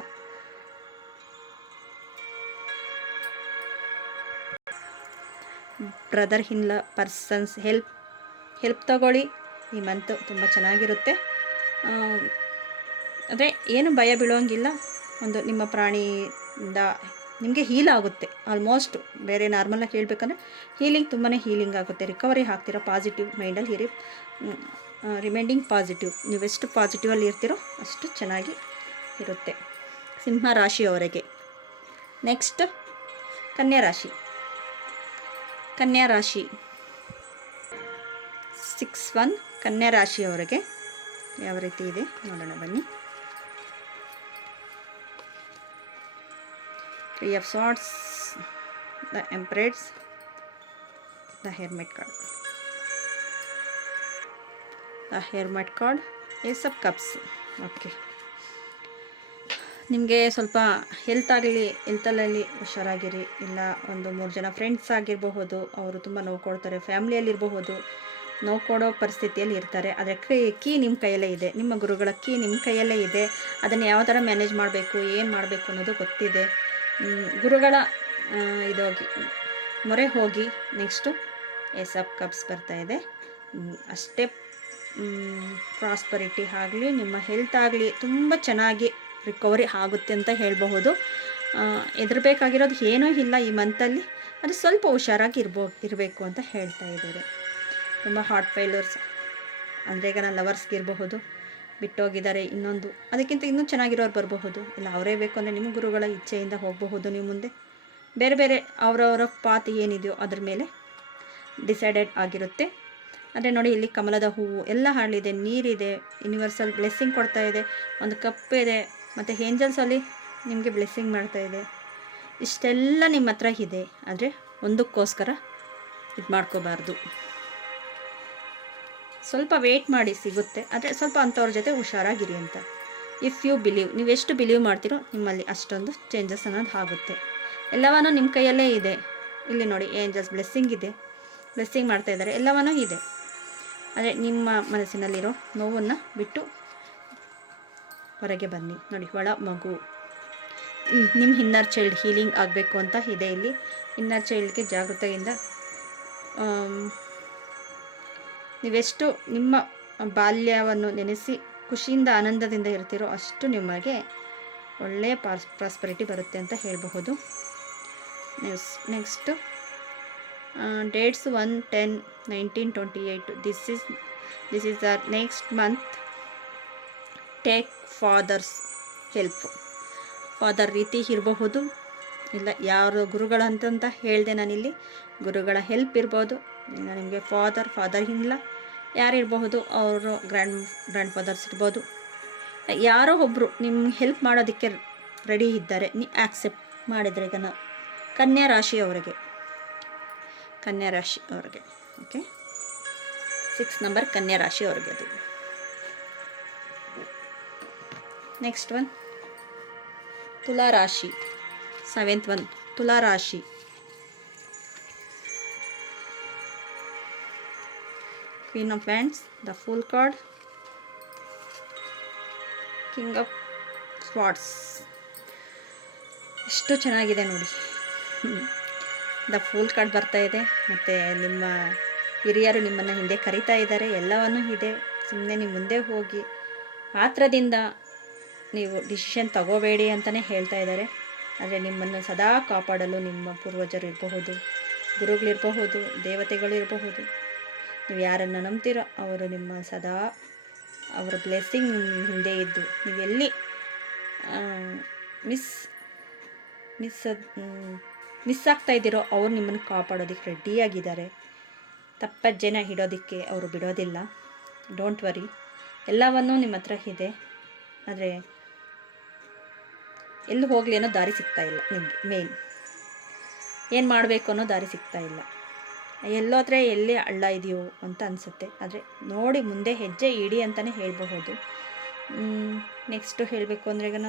brother in law persons help help ತಗೊಳ್ಳಿ. ಈ ಮಂತು ತುಂಬ ಚೆನ್ನಾಗಿರುತ್ತೆ. ಅಂದರೆ ಏನು ಭಯ ಬೀಳೋಂಗಿಲ್ಲ. ಒಂದು ನಿಮ್ಮ ಪ್ರಾಣಿಯಿಂದ ನಿಮಗೆ ಹೀಲ್ ಆಗುತ್ತೆ. ಆಲ್ಮೋಸ್ಟ್ ಬೇರೆ ನಾರ್ಮಲಾಗಿ ಹೇಳ್ಬೇಕಂದ್ರೆ ಹೀಲಿಂಗ್ ತುಂಬಾ ಹೀಲಿಂಗ್ ಆಗುತ್ತೆ. ರಿಕವರಿ ಹಾಕ್ತಿರೋ ಪಾಸಿಟಿವ್ ಮೈಂಡಲ್ಲಿ ಇರಿ. ರಿಮೈಂಡಿಂಗ್ ಪಾಸಿಟಿವ್ ನೀವೆಷ್ಟು ಪಾಸಿಟಿವಲ್ಲಿ ಇರ್ತೀರೋ ಅಷ್ಟು ಚೆನ್ನಾಗಿ ಇರುತ್ತೆ. ಸಿಂಹ ರಾಶಿಯವರೆಗೆ. ನೆಕ್ಸ್ಟ್ ಕನ್ಯಾ ರಾಶಿ. ಕನ್ಯಾ ರಾಶಿ. ಸಿಕ್ಸ್ ಒನ್ ಕನ್ಯಾ ರಾಶಿಯವರೆಗೆ ಯಾವ ರೀತಿ ಇದೆ? ನೋಡೋಣ, ಬನ್ನಿ. Three of swords the empress the hermit card the hermit card ace of cups okay ನಿಮಗೆ ಸ್ವಲ್ಪ ಹೆಲ್ತ್ ಆಗಲಿ ಹೆಲ್ತಲ್ಲಿ ಹುಷಾರಾಗಿರಿ. ಇಲ್ಲ, ಒಂದು ಮೂರು ಜನ ಫ್ರೆಂಡ್ಸ್ ಆಗಿರಬಹುದು, ಅವರು ತುಂಬ ನೋವು ಕೊಡ್ತಾರೆ ಫ್ಯಾಮ್ಲಿಯಲ್ಲಿರಬಹುದು ನೋವು ಕೊಡೋ ಪರಿಸ್ಥಿತಿಯಲ್ಲಿ ಇರ್ತಾರೆ. ಆದರೆ ಕೈ, ಕೀ ನಿಮ್ಮ ಕೈಯಲ್ಲೇ ಇದೆ. ನಿಮ್ಮ ಗುರುಗಳ ಕೀ ನಿಮ್ಮ ಕೈಯಲ್ಲೇ ಇದೆ. ಅದನ್ನು ಯಾವ ಥರ ಮ್ಯಾನೇಜ್ ಮಾಡಬೇಕು, ಏನು ಮಾಡಬೇಕು ಅನ್ನೋದು ಗೊತ್ತಿದೆ. ಗುರುಗಳ ಇದೋಗಿ ಮೊರೆ ಹೋಗಿ ನೆಕ್ಸ್ಟು ಎಸ್ ಅಪ್ ಕಪ್ಸ್ ಬರ್ತಾ ಇದೆ. ಅಷ್ಟೇ ಪ್ರಾಸ್ಪರಿಟಿ ಆಗಲಿ, ನಿಮ್ಮ ಹೆಲ್ತ್ ಆಗಲಿ, ತುಂಬ ಚೆನ್ನಾಗಿ ರಿಕವರಿ ಆಗುತ್ತೆ ಅಂತ ಹೇಳಬಹುದು. ಹೆದರ್ಬೇಕಾಗಿರೋದು ಏನೂ ಇಲ್ಲ ಈ ಮಂತಲ್ಲಿ ಅದು ಸ್ವಲ್ಪ ಹುಷಾರಾಗಿ ಇರ್ಬೋ, ಇರಬೇಕು ಅಂತ ಹೇಳ್ತಾ ಇದ್ದಾರೆ. ತುಂಬ ಹಾರ್ಟ್ ಫೈಲರ್ಸ್ ಅಂದರೆ ಈಗ ನನ್ನ ಲವರ್ಸ್ಗೆ ಇರಬಹುದು. ಬಿಟ್ಟೋಗಿದ್ದಾರೆ ಇನ್ನೊಂದು. ಅದಕ್ಕಿಂತ ಇನ್ನೂ ಚೆನ್ನಾಗಿರೋರು ಬರಬಹುದು. ಇಲ್ಲ, ಅವರೇ ಬೇಕು ಅಂದರೆ ನಿಮ್ಮ ಗುರುಗಳ ಇಚ್ಛೆಯಿಂದ ಹೋಗಬಹುದು ನೀವು ಮುಂದೆ. ಬೇರೆ ಬೇರೆ ಅವರವರ ಪಾತ್ ಏನಿದೆಯೋ ಅದ್ರ ಮೇಲೆ ಡಿಸೈಡೆಡ್ ಆಗಿರುತ್ತೆ. ಅಂದರೆ ನೋಡಿ, ಇಲ್ಲಿ ಕಮಲದ ಹೂವು ಎಲ್ಲ ಹಾಳಿದೆ ನೀರಿದೆ ಯೂನಿವರ್ಸಲ್ ಬ್ಲೆಸ್ಸಿಂಗ್ ಕೊಡ್ತಾ ಇದೆ, ಒಂದು ಕಪ್ ಇದೆ. ಮತ್ತು ಏಂಜಲ್ಸಲ್ಲಿ ನಿಮಗೆ ಬ್ಲೆಸ್ಸಿಂಗ್ ಮಾಡ್ತಾ ಇದೆ. ಇಷ್ಟೆಲ್ಲ ನಿಮ್ಮ ಹತ್ರ ಇದೆ. ಆದರೆ ಒಂದಕ್ಕೋಸ್ಕರ ಇದು ಮಾಡ್ಕೋಬಾರ್ದು. ಸ್ವಲ್ಪ ವೇಟ್ ಮಾಡಿ ಸಿಗುತ್ತೆ. ಆದರೆ ಸ್ವಲ್ಪ ಅಂಥವ್ರ ಜೊತೆ ಹುಷಾರಾಗಿರಿ ಅಂತ. ಇಫ್ ಯು ಬಿಲೀವ್ ನೀವು ಎಷ್ಟು ಬಿಲೀವ್ ಮಾಡ್ತೀರೋ ನಿಮ್ಮಲ್ಲಿ ಅಷ್ಟೊಂದು ಚೇಂಜಸ್ ಅನ್ನೋದು ಆಗುತ್ತೆ. ಎಲ್ಲವನ್ನೂ ನಿಮ್ಮ ಕೈಯಲ್ಲೇ ಇದೆ. ಇಲ್ಲಿ ನೋಡಿ, ಏಂಜಲ್ಸ್ ಬ್ಲೆಸ್ಸಿಂಗ್ ಇದೆ. ಬ್ಲೆಸ್ಸಿಂಗ್ ಮಾಡ್ತಾ ಇದ್ದಾರೆ. ಎಲ್ಲವನ್ನೂ ಇದೆ. ಆದರೆ ನಿಮ್ಮ ಮನಸ್ಸಿನಲ್ಲಿರೋ ನೋವನ್ನು ಬಿಟ್ಟು ಹೊರಗೆ ಬನ್ನಿ. ನೋಡಿ, ಒಳ ಮಗು. ನಿಮ್ಮ ಇನ್ನರ್ ಚೈಲ್ಡ್ ಹೀಲಿಂಗ್ ಆಗಬೇಕು ಅಂತ ಇದೆ ಇಲ್ಲಿ. ಇನ್ನರ್ ಚೈಲ್ಡ್ಗೆ ಜಾಗೃತೆಯಿಂದ ನೀವೆಷ್ಟು ನಿಮ್ಮ ಬಾಲ್ಯವನ್ನು ನೆನೆಸಿ ಖುಷಿಯಿಂದ ಆನಂದದಿಂದ ಇರ್ತೀರೋ ಅಷ್ಟು ನಿಮಗೆ ಒಳ್ಳೆಯ ಪಾಸ್ ಪ್ರಾಸ್ಪರಿಟಿ ಬರುತ್ತೆ ಅಂತ ಹೇಳಬಹುದು. Next next dates one ten nineteen twenty eight this is this is the next month take father's help. Father ರೀತಿ ಇರಬಹುದು. ಇಲ್ಲ, ಯಾರು ಗುರುಗಳಂತಂತ ಹೇಳಿದೆ ನಾನಿಲ್ಲಿ. ಗುರುಗಳ ಹೆಲ್ಪ್ ಇರ್ಬೋದು. ಇಲ್ಲ, ನಿಮಗೆ ಫಾದರ್ ಫಾದರ್ ಇಲ್ಲ ಯಾರಿರಬಹುದು ಅವರು ಗ್ರ್ಯಾಂಡ್ ಗ್ರ್ಯಾಂಡ್ ಫಾದರ್ಸ್ ಇರ್ಬೋದು. ಯಾರೋ ಒಬ್ಬರು ನಿಮ್ಗೆ ಹೆಲ್ಪ್ ಮಾಡೋದಕ್ಕೆ ರೆಡಿ ಇದ್ದಾರೆ. ನೀ ಆಕ್ಸೆಪ್ಟ್ ಮಾಡಿದರೆ ಈಗ ನಾ ಕನ್ಯಾ ರಾಶಿಯವರಿಗೆ ಕನ್ಯಾ ರಾಶಿ ಅವರಿಗೆ, ಓಕೆ? ಸಿಕ್ಸ್ ನಂಬರ್ ಕನ್ಯಾ ರಾಶಿ ಅವ್ರಿಗೆ ಅದು. ನೆಕ್ಸ್ಟ್ ಒನ್ ತುಲಾ ರಾಶಿ ಸೆವೆಂತ್ ಒನ್ ತುಲಾ ರಾಶಿ queen of wands the fool card king of swords ಎಷ್ಟು ಚೆನ್ನಾಗಿದೆ ನೋಡಿ. ದ ಫುಲ್ ಕಾರ್ಡ್ ಬರ್ತಾ ಇದೆ. ಮತ್ತು ನಿಮ್ಮ ಹಿರಿಯರು ನಿಮ್ಮನ್ನು ಹಿಂದೆ ಕರಿತಾ ಇದ್ದಾರೆ. ಎಲ್ಲವನ್ನೂ ಇದೆ. ಸುಮ್ಮನೆ ನೀವು ಮುಂದೆ ಹೋಗಿ. ಆತ್ರದಿಂದ ನೀವು ಡಿಸಿಷನ್ ತಗೋಬೇಡಿ ಅಂತಲೇ ಹೇಳ್ತಾ ಇದ್ದಾರೆ. ಆದರೆ ನಿಮ್ಮನ್ನು ಸದಾ ಕಾಪಾಡಲು ನಿಮ್ಮ ಪೂರ್ವಜರು ಇರಬಹುದು ಗುರುಗಳಿರಬಹುದು ದೇವತೆಗಳು ಇರಬಹುದು. ನೀವು ಯಾರನ್ನು ನಂಬ್ತೀರೋ ಅವರು ನಿಮ್ಮ ಸದಾ ಅವರ ಬ್ಲೆಸ್ಸಿಂಗ್ ಹಿಂದೆ ಇದ್ದು ನೀವೆಲ್ಲಿ ಮಿಸ್ ಮಿಸ್ ಮಿಸ್ ಆಗ್ತಾ ಇದ್ದೀರೋ ಅವ್ರು ನಿಮ್ಮನ್ನು ಕಾಪಾಡೋದಕ್ಕೆ ರೆಡಿಯಾಗಿದ್ದಾರೆ. ತಪ್ಪಜ್ಜೆನ ಇಡೋದಕ್ಕೆ ಅವರು ಬಿಡೋದಿಲ್ಲ. ಡೋಂಟ್ ವರಿ ಎಲ್ಲವನ್ನೂ ನಿಮ್ಮ ಹತ್ರ ಇದೆ. ಆದರೆ ಎಲ್ಲಿ ಹೋಗಲಿ ಅನ್ನೋ ದಾರಿ ಸಿಗ್ತಾ ಇಲ್ಲ ನಿಮಗೆ ಮೇನ್ ಏನು ಮಾಡಬೇಕು ಅನ್ನೋ ದಾರಿ ಸಿಗ್ತಾ ಇಲ್ಲ. ಎಲ್ಲೋದ್ರೆ ಎಲ್ಲಿ ಹಳ್ಳ ಇದೆಯೋ ಅಂತ ಅನಿಸುತ್ತೆ. ಆದರೆ ನೋಡಿ ಮುಂದೆ ಹೆಜ್ಜೆ ಇಡಿ ಅಂತಲೇ ಹೇಳಬಹುದು. ನೆಕ್ಸ್ಟು ಹೇಳಬೇಕು ಅಂದರೆ ಈಗ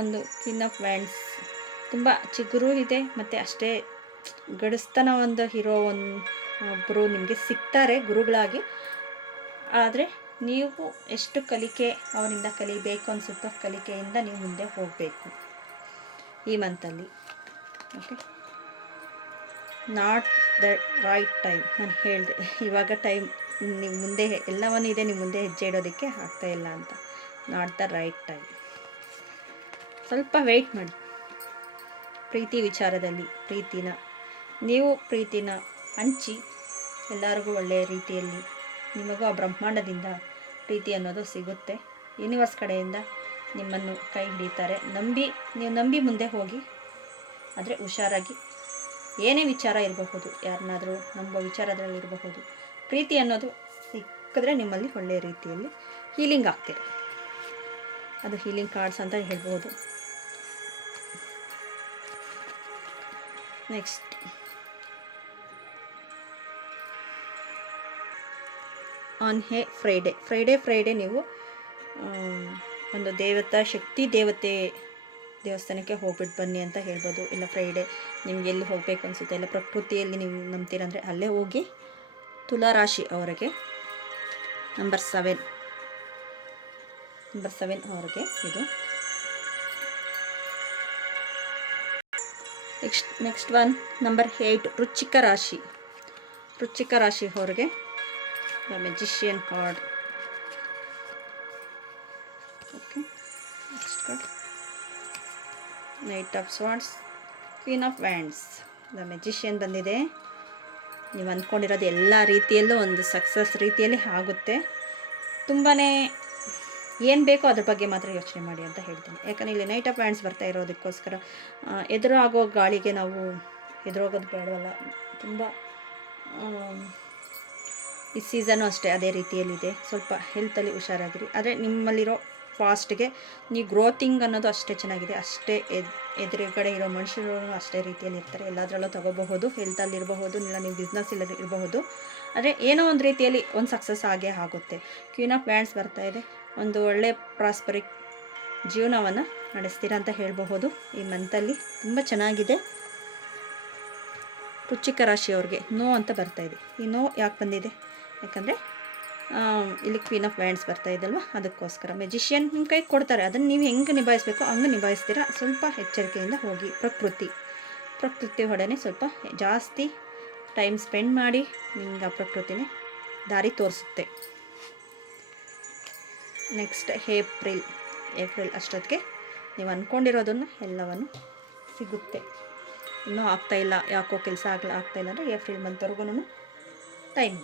ಒಂದು ಕಿನ್ ಆಫ್ ವ್ಯಾಂಡ್ಸ್ ತುಂಬ ಚಿಗುರು ಇದೆ ಮತ್ತು ಅಷ್ಟೇ ಗಡಿಸ್ತನ ಒಂದು ಇರೋ ಒಂದು ಒಬ್ಬರು ನಿಮಗೆ ಸಿಗ್ತಾರೆ ಗುರುಗಳಾಗಿ. ಆದರೆ ನೀವು ಎಷ್ಟು ಕಲಿಕೆ ಅವರಿಂದ ಕಲಿಬೇಕು ಅನಿಸುತ್ತೋ ಕಲಿಕೆಯಿಂದ ನೀವು ಮುಂದೆ ಹೋಗಬೇಕು. ಈ ಮಂತಲ್ಲಿ okay not the right time ನಾನು ಹೇಳಿದೆ ಇವಾಗ ಟೈಮ್ ನಿಮ್ಮ ಮುಂದೆ ಎಲ್ಲವನ್ನೂ ಇದೆ ನಿಮ್ಮ ಮುಂದೆ ಹೆಜ್ಜೆ ಇಡೋದಕ್ಕೆ ಆಗ್ತಾ ಇಲ್ಲ ಅಂತ. ನಾಟ್ ದ ರೈಟ್ ಟೈಮ್ ಸ್ವಲ್ಪ ವೆಯ್ಟ್ ಮಾಡಿ. ಪ್ರೀತಿ ವಿಚಾರದಲ್ಲಿ ಪ್ರೀತಿನ. ನೀವು ಪ್ರೀತಿನ ಹಂಚಿ ಎಲ್ಲರಿಗೂ ಒಳ್ಳೆಯ ರೀತಿಯಲ್ಲಿ ನಿಮಗೂ ಆ ಬ್ರಹ್ಮಾಂಡದಿಂದ ಪ್ರೀತಿ ಅನ್ನೋದು ಸಿಗುತ್ತೆ. ಯೂನಿವರ್ಸ್ ಕಡೆಯಿಂದ ನಿಮ್ಮನ್ನು ಕೈ ಹಿಡಿತಾರೆ. ನಂಬಿ, ನೀವು ನಂಬಿ ಮುಂದೆ ಹೋಗಿ, ಆದರೆ ಹುಷಾರಾಗಿ. ಏನೇ ವಿಚಾರ ಇರಬಹುದು, ಯಾರನ್ನಾದರೂ ನಂಬೋ ವಿಚಾರದಲ್ಲಿ ಇರಬಹುದು. ಪ್ರೀತಿ ಅನ್ನೋದು ಸಿಕ್ಕಿದ್ರೆ ನಿಮ್ಮಲ್ಲಿ ಒಳ್ಳೆಯ ರೀತಿಯಲ್ಲಿ ಹೀಲಿಂಗ್ ಆಗ್ತಿದೆ ಅದು ಹೀಲಿಂಗ್ ಕಾರ್ಡ್ಸ್ ಅಂತ ಹೇಳ್ಬೋದು. Next on hey Friday Friday Friday ನೀವು ಒಂದು ದೇವತಾ ಶಕ್ತಿ ದೇವತೆ ದೇವಸ್ಥಾನಕ್ಕೆ ಹೋಗ್ಬಿಟ್ಟು ಬನ್ನಿ ಅಂತ ಹೇಳ್ಬೋದು. ಇಲ್ಲ ಫ್ರೈಡೆ ನಿಮ್ಗೆ ಎಲ್ಲಿ ಹೋಗಬೇಕು ಅನಿಸುತ್ತೆ? ಇಲ್ಲ ಪ್ರಕೃತಿಯಲ್ಲಿ ನೀವು ನಂಬ್ತೀರಂದರೆ ಅಲ್ಲೇ ಹೋಗಿ ತುಲಾ ರಾಶಿ ಅವರಿಗೆ ನಂಬರ್ ಸೆವೆನ್ ನಂಬರ್ ಸೆವೆನ್ ಅವರಿಗೆ ಇದು. Next next one number eight Ruchika ರಾಶಿ ರುಚಿಕ ರಾಶಿ ಅವರಿಗೆ magician card knight of swords queen of wands the magician ಬಂದಿದೆ. ನೀವು ಅಂದ್ಕೊಂಡಿರೋದು ಎಲ್ಲ ರೀತಿಯಲ್ಲೂ ಒಂದು ಸಕ್ಸಸ್ ರೀತಿಯಲ್ಲಿ ಆಗುತ್ತೆ. ತುಂಬಾ ಏನು ಬೇಕೋ ಅದ್ರ ಬಗ್ಗೆ ಮಾತ್ರ ಯೋಚನೆ ಮಾಡಿ ಅಂತ ಹೇಳ್ತೀನಿ. ಯಾಕಂದರೆ ಇಲ್ಲಿ ನೈಟ್ ಆಫ್ ವ್ಯಾಂಡ್ಸ್ ಬರ್ತಾ ಇರೋದಕ್ಕೋಸ್ಕರ ಎದುರಾಗೋ ಗಾಳಿಗೆ ನಾವು ಎದುರೋಗೋದು ಬೇಡವಲ್ಲ. ತುಂಬ ಈ ಸೀಸನು ಅಷ್ಟೇ ಅದೇ ರೀತಿಯಲ್ಲಿದೆ. ಸ್ವಲ್ಪ ಹೆಲ್ತಲ್ಲಿ ಹುಷಾರಾಗಿರಿ. ಆದರೆ ನಿಮ್ಮಲ್ಲಿರೋ ಫಾಸ್ಟ್ಗೆ. ನೀವು ಗ್ರೋತಿಂಗ್ ಅನ್ನೋದು ಅಷ್ಟೇ ಚೆನ್ನಾಗಿದೆ. ಅಷ್ಟೇ ಎದ್, ಎದುರುಗಡೆ ಇರೋ ಮನುಷ್ಯರು ಅಷ್ಟೇ ರೀತಿಯಲ್ಲಿ ಇರ್ತಾರೆ. ಎಲ್ಲದರಲ್ಲೂ ತಗೋಬಹುದು, ಹೆಲ್ತಲ್ಲಿ ಇರಬಹುದು, ಇಲ್ಲ ನೀವು ಬಿಸ್ನೆಸ್ ಇಲ್ಲ ಇರಬಹುದು. ಆದರೆ ಏನೋ ಒಂದು ರೀತಿಯಲ್ಲಿ ಒಂದು ಸಕ್ಸಸ್ ಆಗೇ ಆಗುತ್ತೆ. ಕ್ಯೂನ್ ಆಫ್ ಬ್ಯಾಂಡ್ಸ್ ಬರ್ತಾ ಇದೆ. ಒಂದು ಒಳ್ಳೆ ಪ್ರಾಸ್ಪರಿಕ್ ಜೀವನವನ್ನು ನಡೆಸ್ತೀರಾ ಅಂತ ಹೇಳಬಹುದು. ಈ ಮಂತಲ್ಲಿ ತುಂಬ ಚೆನ್ನಾಗಿದೆ. ವೃಶ್ಚಿಕ ರಾಶಿಯವ್ರಿಗೆ ನೋ ಅಂತ ಬರ್ತಾ ಇದೆ. ಈ ನೋ ಯಾಕೆ ಬಂದಿದೆ? ಯಾಕಂದರೆ ಇಲ್ಲಿ ಕ್ವೀನ್ ಆಫ್ ವ್ಯಾಂಡ್ಸ್ ಬರ್ತಾ ಇದಲ್ವ? ಅದಕ್ಕೋಸ್ಕರ ಮೆಜಿಷಿಯನ್ ನಿಮ್ಮ ಕೈ ಕೊಡ್ತಾರೆ. ಅದನ್ನು ನೀವು ಹೆಂಗೆ ನಿಭಾಯಿಸ್ಬೇಕು ಹಂಗೆ ನಿಭಾಯಿಸ್ತೀರಾ? ಸ್ವಲ್ಪ ಎಚ್ಚರಿಕೆಯಿಂದ ಹೋಗಿ. ಪ್ರಕೃತಿ. ಪ್ರಕೃತಿ ಒಡನೆ ಸ್ವಲ್ಪ ಜಾಸ್ತಿ ಟೈಮ್ ಸ್ಪೆಂಡ್ ಮಾಡಿ ನಿಮ್ಗೆ ಆ ಪ್ರಕೃತಿನೇ ದಾರಿ ತೋರಿಸುತ್ತೆ. ನೆಕ್ಸ್ಟ್ ಏಪ್ರಿಲ್ ಏಪ್ರಿಲ್ ಅಷ್ಟೊತ್ತಿಗೆ ನೀವು ಅಂದ್ಕೊಂಡಿರೋದನ್ನು ಎಲ್ಲವನ್ನು ಸಿಗುತ್ತೆ. ಇನ್ನೂ ಆಗ್ತಾಯಿಲ್ಲ ಯಾಕೋ ಕೆಲಸ ಆಗಲ್ಲ ಆಗ್ತಾಯಿಲ್ಲ ಅಂದರೆ ಏಪ್ರಿಲ್ ಮಂತ್ವರೆಗೂ ಟೈಮ್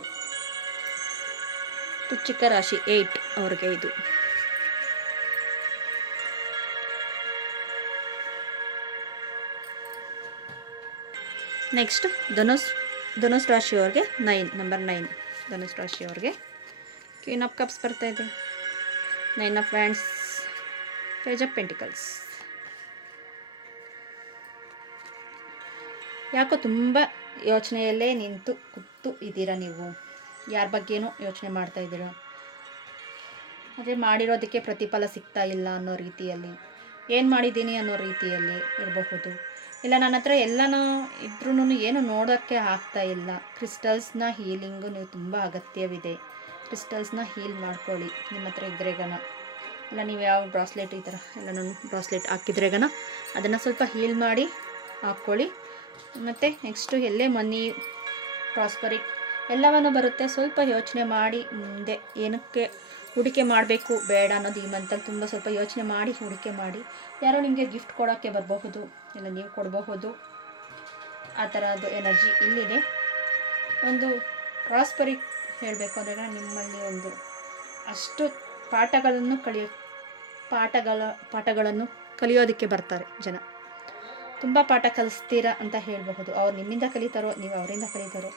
ತುಚ್ಚಿಕ ರಾಶಿ ಏಯ್ಟ್ ಅವ್ರಿಗೆ ಇದು. ನೆಕ್ಸ್ಟ್ ಧನುಸ್ ಧನುಸ್ ರಾಶಿಯವ್ರಿಗೆ ನೈನ್ ನಂಬರ್ ನೈನ್, ಧನುಸ್ ರಾಶಿಯವ್ರಿಗೆ. ಕ್ವೀನ್ ಆಫ್ ಕಪ್ಸ್ ಬರ್ತಾ ಇದೆ. Nine of wands page of pentacles ಯಾಕೋ ತುಂಬ ಯೋಚನೆಯಲ್ಲೇ ನಿಂತು ಕೂತು ಇದ್ದೀರಾ ನೀವು? ಯಾರ ಬಗ್ಗೆನೂ ಯೋಚನೆ ಮಾಡ್ತಾ ಇದ್ದೀರ? ಅದೇ ಮಾಡಿರೋದಕ್ಕೆ ಪ್ರತಿಫಲ ಸಿಗ್ತಾ ಇಲ್ಲ ಅನ್ನೋ ರೀತಿಯಲ್ಲಿ. ಏನು ಮಾಡಿದ್ದೀನಿ ಅನ್ನೋ ರೀತಿಯಲ್ಲಿ ಇರಬಹುದು. ಇಲ್ಲ, ನನ್ನ ಹತ್ರ ಎಲ್ಲನೂ ಇದ್ರೂ ಏನು ನೋಡೋಕ್ಕೆ ಆಗ್ತಾ ಇಲ್ಲ. ಕ್ರಿಸ್ಟಲ್ಸ್ನ ಹೀಲಿಂಗು ನೀವು ತುಂಬ ಅಗತ್ಯವಿದೆ. ಕ್ರಿಸ್ಟಲ್ಸ್ನ ಹೀಲ್ ಮಾಡ್ಕೊಳ್ಳಿ. ನಿಮ್ಮ ಹತ್ರ ಇದ್ರೆಗನ ಇಲ್ಲ, ನೀವು ಯಾವ ಬ್ರಾಸ್ಲೆಟ್ ಈ ಥರ ಎಲ್ಲನೂ ಬ್ರಾಸ್ಲೆಟ್ ಹಾಕಿದ್ರೆಗನ ಅದನ್ನು ಸ್ವಲ್ಪ ಹೀಲ್ ಮಾಡಿ ಹಾಕ್ಕೊಳ್ಳಿ. ಮತ್ತು ನೆಕ್ಸ್ಟು ಎಲ್ಲೇ ಮನಿ ಪ್ರಾಸ್ಪರಿಕ್ ಎಲ್ಲವನ್ನು ಬರುತ್ತೆ. ಸ್ವಲ್ಪ ಯೋಚನೆ ಮಾಡಿ ಮುಂದೆ. ಏನಕ್ಕೆ ಹೂಡಿಕೆ ಮಾಡಬೇಕು? ಬೇಡ ಅನ್ನೋದು ಈ ಮಂತಲ್ಲಿ ತುಂಬ ಸ್ವಲ್ಪ ಯೋಚನೆ ಮಾಡಿ ಹೂಡಿಕೆ ಮಾಡಿ. ಯಾರೋ ನಿಮಗೆ ಗಿಫ್ಟ್ ಕೊಡೋಕ್ಕೆ ಬರಬಹುದು. ಇಲ್ಲ ನೀವು ಕೊಡಬಹುದು. ಆ ಥರದ್ದು ಎನರ್ಜಿ ಇಲ್ಲಿದೆ. ಒಂದು ಪ್ರಾಸ್ಪರಿಕ್ ಹೇಳಬೇಕು ಅಂದರೆ ನಿಮ್ಮಲ್ಲಿ ಒಂದು ಅಷ್ಟು ಪಾಠಗಳನ್ನು ಕಲಿಯೋ, ಪಾಠಗಳ, ಪಾಠಗಳನ್ನು ಕಲಿಯೋದಕ್ಕೆ ಬರ್ತಾರೆ ಜನ. ತುಂಬ ಪಾಠ ಕಲಿಸ್ತೀರಾ ಅಂತ ಹೇಳಬಹುದು. ಅವ್ರು ನಿಮ್ಮಿಂದ ಕಲಿತಾರೋ, ನೀವು ಅವರಿಂದ ಕಲಿತಾರೋ.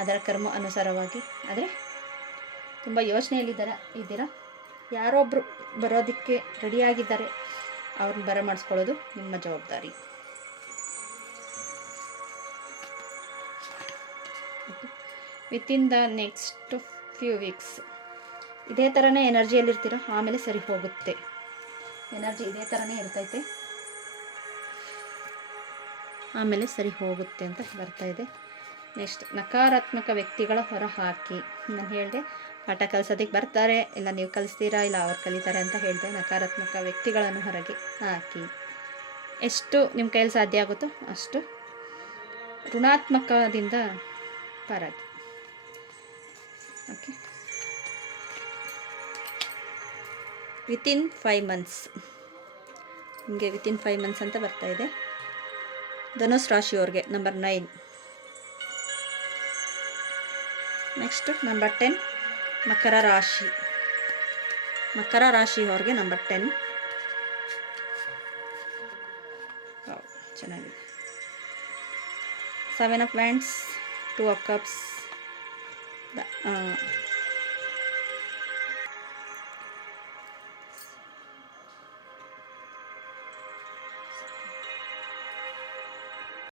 ಅದರ ಕರ್ಮ ಅನುಸಾರವಾಗಿ. ಆದರೆ ತುಂಬ ಯೋಚನೆಯಲ್ಲಿದ್ದಾರೆ ಇದ್ದೀರಾ ಯಾರೊಬ್ಬರು ಬರೋದಕ್ಕೆ ರೆಡಿಯಾಗಿದ್ದಾರೆ ಅವ್ರನ್ನ ಬರಮಾಡಿಸ್ಕೊಳ್ಳೋದು ನಿಮ್ಮ ಜವಾಬ್ದಾರಿ. Within the next few weeks ಇದೇ ಥರನೇ ಎನರ್ಜಿಯಲ್ಲಿರ್ತೀರ ಆಮೇಲೆ ಸರಿ ಹೋಗುತ್ತೆ. ಎನರ್ಜಿ ಇದೇ ಥರನೇ ಇರ್ತೈತೆ. ಆಮೇಲೆ ಸರಿ ಹೋಗುತ್ತೆ ಅಂತ ಬರ್ತಾ ಇದೆ. ನೆಕ್ಸ್ಟ್ ನಕಾರಾತ್ಮಕ ವ್ಯಕ್ತಿಗಳ ಹೊರ ಹಾಕಿ ನಾನು ಹೇಳಿದೆ, ಪಾಠ ಕಲಿಸೋದಕ್ಕೆ ಬರ್ತಾರೆ, ಇಲ್ಲ ನೀವು ಕಲಿಸ್ತೀರಾ, ಇಲ್ಲ ಅವ್ರು ಕಲಿತಾರೆ ಅಂತ ಹೇಳಿದೆ, ನಕಾರಾತ್ಮಕ ವ್ಯಕ್ತಿಗಳನ್ನು ಹೊರಗೆ ಹಾಕಿ. ಎಷ್ಟು ನಿಮ್ಮ ಕೈಯಲ್ಲಿ ಸಾಧ್ಯ ಆಗುತ್ತೋ ಅಷ್ಟು ಋಣಾತ್ಮಕದಿಂದ ಪರಾಗಿ. ಓಕೆ. ವಿತಿನ್ ಫೈವ್ ಮಂತ್ಸ್ ನಿಮಗೆ ವಿತಿನ್ ಫೈವ್ ಮಂತ್ಸ್ ಅಂತ ಬರ್ತಾ ಇದೆ. ಧನುಸ್ ರಾಶಿಯವ್ರಿಗೆ number nine next number ten ಮಕರ ರಾಶಿ ಮಕರ ರಾಶಿ ಅವ್ರಿಗೆ ನಂಬರ್ ಟೆನ್ ಚೆನ್ನಾಗಿದೆ. Seven of wands two of cups